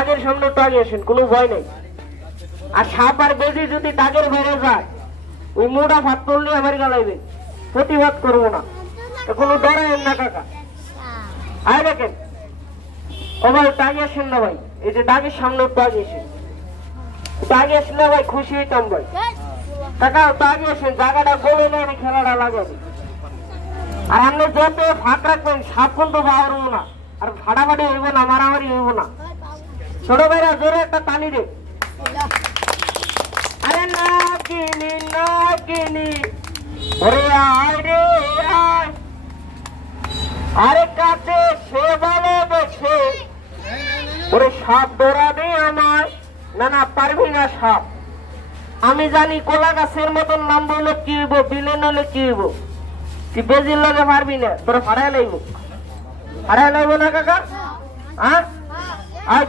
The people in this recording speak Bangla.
দাগের সামনে একটু আগে আসেন, কোনো ভয় নেই। আর সাপ আর বেজি যদি দাগের বেড়ে যায়, ওই মোটা ভাত তুললে আমার গালাইবে, প্রতিবাদ করবো না, কোনো ডরায়েন না কাকা। আয় দেখেন ও ভাই, দাগে আসেন না ভাই, এই যে দাগের সামনে একটু আগে আসেন, দাগে আসলে ভাই খুশি হইতাম ভাই। কাকা দাগে আসেন, জায়গাটা বলে নেন, খেলাটা লাগাবে। আর আপনি যত ফাঁক রাখবেন সাপ কিন্তু বাড়বো না, আর ফাটাফাটি হইব না, মারামারি হইব না। ছোট ভাইরা জোরে একটা টানি রে। আরে না কিনি ওরে আয় রে আয়, আরে কাছে সে ভালোবেসে ওরে সাপ দৌড়াবে আমায়, না না পারবি না সাপ। আমি জানি কলা গাছের মতন নাম বললে কি হইব, বিলেন হলে কি হইব, তুই বেজির লগে পারবি না, তোরা ফাড়াই লাইব না কাকা। হ্যাঁ আয়